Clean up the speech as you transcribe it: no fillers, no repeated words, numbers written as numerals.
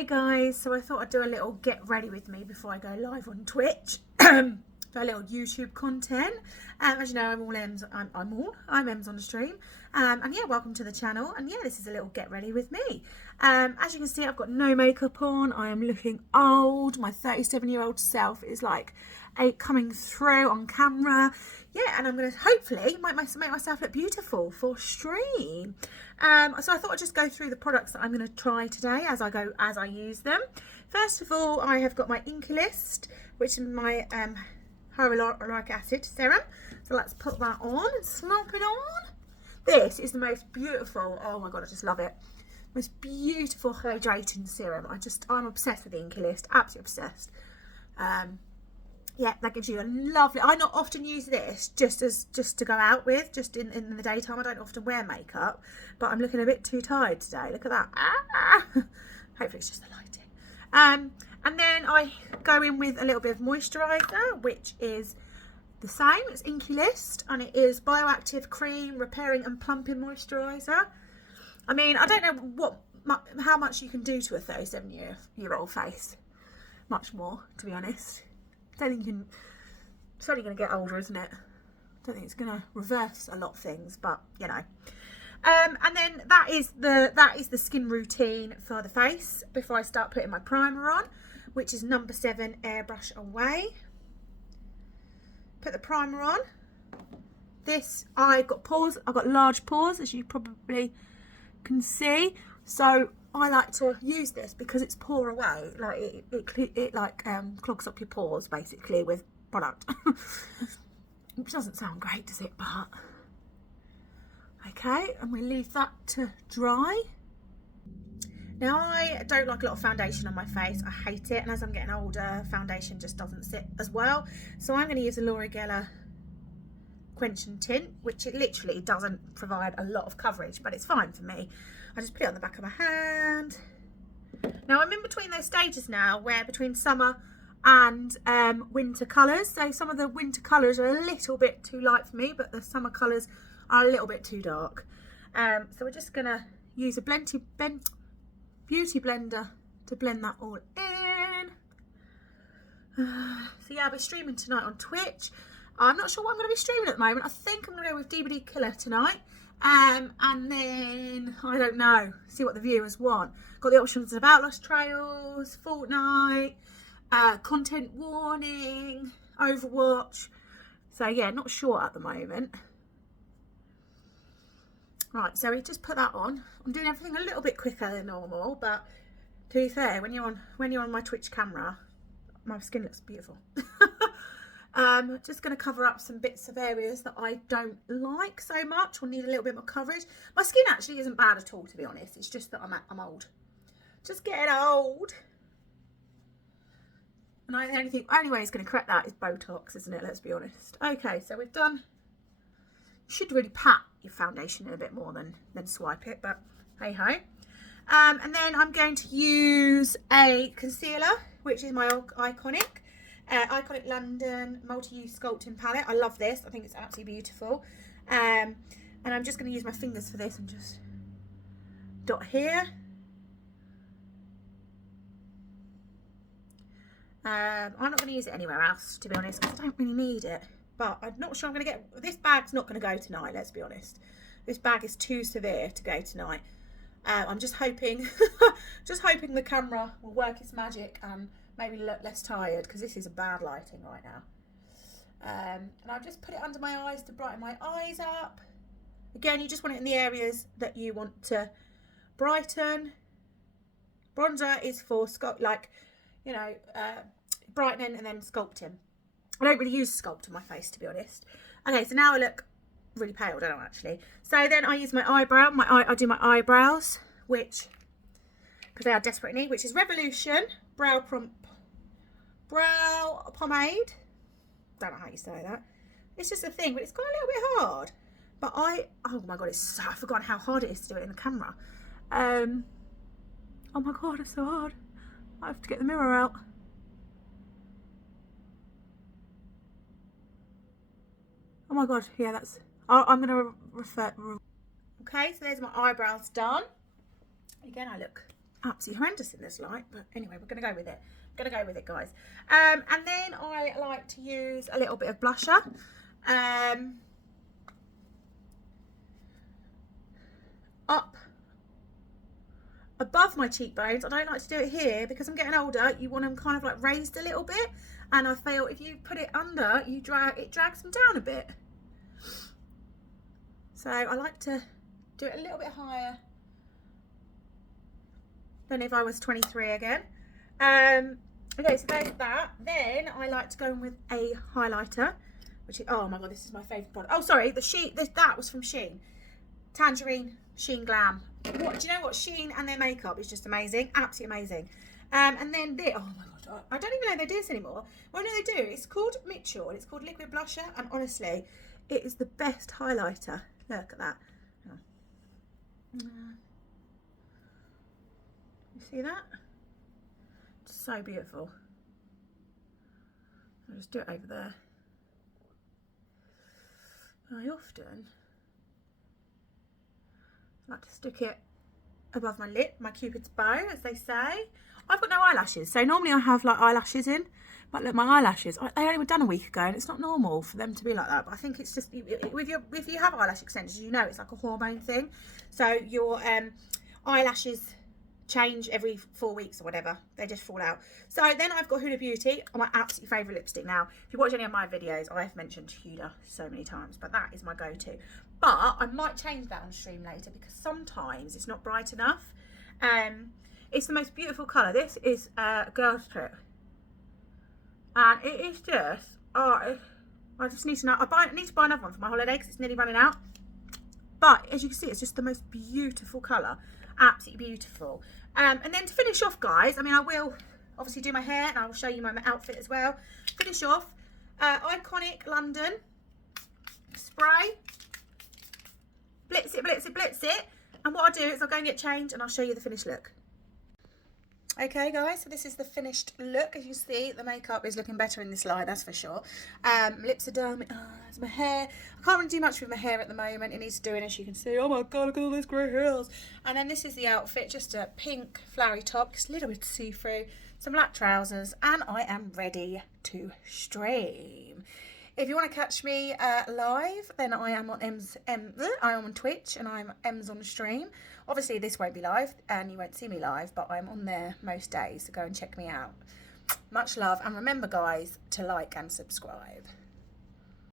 Hey guys, so I thought I'd do a little get ready with me before I go live on Twitch. Do a little YouTube content. As you know, I'm Ems on the stream. And yeah, welcome to the channel. And yeah, this is a little get ready with me. As you can see, I've got no makeup on. I am looking old. My 37-year-old self is like coming through on camera. Yeah, and I'm going to hopefully make myself look beautiful for stream. So I thought I'd just go through the products that I'm going to try today as I use them. First of all, I have got my Inky List, which is my hyaluronic acid serum. So let's put that on and slop it on. This is the most beautiful, oh my god, I just love it. Most beautiful hydrating serum. I'm obsessed with the Inky List, absolutely obsessed. Yeah, that gives you a lovely, I not often use this just to go out with, just in the daytime. I don't often wear makeup, but I'm looking a bit too tired today. Look at that. Hopefully it's just the lighting. And then I go in with a little bit of moisturiser, which is the same as Inky List, and it is Bioactive Cream Repairing and Plumping Moisturiser. I mean, I don't know how much you can do to a 37-year-old face. Much more, to be honest. I don't think you can. It's only going to get older, isn't it? I don't think it's going to reverse a lot of things, but you know. And then that is the skin routine for the face before I start putting my primer on, which is number 7 Airbrush Away. Put the primer on. I've got large pores, as you probably can see, so I like to use this because it's pore away. Like it clogs up your pores basically with product. Which doesn't sound great, does it? But okay, and we leave that to dry. Now, I don't like a lot of foundation on my face. I hate it, and as I'm getting older, foundation just doesn't sit as well. So I'm going to use a Laura Geller Quench and Tint, which it literally doesn't provide a lot of coverage, but it's fine for me. I just put it on the back of my hand. Now, I'm in between those stages now, where between summer and winter colours. So some of the winter colours are a little bit too light for me, but the summer colours are a little bit too dark. So we're just going to use a beauty blender to blend that all in. So yeah, I'll be streaming tonight on Twitch. I'm not sure what I'm going to be streaming at the moment. I think I'm going to go with DVD Killer tonight. And then, I don't know, see what the viewers want. Got the options of Outlast Trails, Fortnite, Content Warning, Overwatch. So yeah, not sure at the moment. Right, so we just put that on. I'm doing everything a little bit quicker than normal, but to be fair, when you're on my Twitch camera, my skin looks beautiful. Just going to cover up some bits of areas that I don't like so much or need a little bit more coverage. My skin actually isn't bad at all, to be honest. It's just that I'm old. Just getting old. And the only way it's going to correct that is Botox, isn't it? Let's be honest. Okay, so we've done. You should really pat your foundation in a bit more than swipe it, but hey ho. And then I'm going to use a concealer, which is my Iconic London Multi-Use Sculpting Palette. I love this. I think it's absolutely beautiful. And I'm just going to use my fingers for this and just dot here. I'm not going to use it anywhere else, to be honest, because I don't really need it. But I'm not sure I'm going to get... This bag's not going to go tonight, let's be honest. This bag is too severe to go tonight. I'm just hoping... hoping the camera will work its magic and maybe look less tired, because this is a bad lighting right now. And I've just put it under my eyes to brighten my eyes up. Again, you just want it in the areas that you want to brighten. Bronzer is for brightening and then sculpting. I don't really use sculpt on my face, to be honest. Okay, so now I look really pale, don't I, actually? So then I use my eyebrow. I do my eyebrows, because they are desperate in need, which is Revolution Brow Pomade. Don't know how you say that. It's just a thing, but it's got a little bit hard. But oh my god, I've forgotten how hard it is to do it in the camera. Oh my god, it's so hard. I have to get the mirror out. Oh my god, yeah, I'm going to refer. Okay, so there's my eyebrows done. Again, I look absolutely horrendous in this light, but anyway, we're going to go with it. Gonna go with it, guys. And then I like to use a little bit of blusher. Up above my cheekbones. I don't like to do it here because I'm getting older. You want them kind of like raised a little bit, and I feel if you put it under, it drags them down a bit. So I like to do it a little bit higher than if I was 23 again. Okay, so there's that. Then I like to go in with a highlighter, which is, oh my god, this is my favourite product. Oh, sorry, that was from Shein. Tangerine Shein Glam. What do you know? What, Shein and their makeup is just amazing, absolutely amazing. And then this, oh my god, I don't even know they do this anymore. Well, no, they do. It's called Mitchell, and it's called Liquid Blusher, and honestly, it is the best highlighter. Look at that. You see that? So beautiful. I'll just do it over there. I often like to stick it above my lip, my cupid's bow, as they say. I've got no eyelashes, so normally I have like eyelashes in, but look, my eyelashes, they only were done a week ago, and it's not normal for them to be like that. But I think it's just if you have eyelash extensions, you know it's like a hormone thing. So your eyelashes change every 4 weeks or whatever, they just fall out. So then I've got Huda Beauty, my absolute favourite lipstick now. If you watch any of my videos, I've mentioned Huda so many times, but that is my go-to. But I might change that on stream later because sometimes it's not bright enough. It's the most beautiful colour. This is a girl's trip, and it is just, oh, I just need to know, I need to buy another one for my holiday because it's nearly running out. But as you can see, it's just the most beautiful colour, absolutely beautiful. And then to finish off, guys, I mean, I will obviously do my hair, and I will show you my outfit as well. Finish off, Iconic London spray, blitz it, blitz it, blitz it. And what I'll do is I'll go and get changed, and I'll show you the finished look. Okay, guys, so this is the finished look. As you see, the makeup is looking better in this light, that's for sure. Lips are done. There's my hair. I can't really do much with my hair at the moment. It needs doing, as you can see. Oh my god, look at all those grey hairs. And then this is the outfit, just a pink flowery top, just a little bit see-through, some black trousers, and I am ready to stream. If you want to catch me live, then I am on I am on Twitch, and I'm Ems on stream. Obviously, this won't be live, and you won't see me live, but I'm on there most days, so go and check me out. Much love, and remember, guys, to like and subscribe.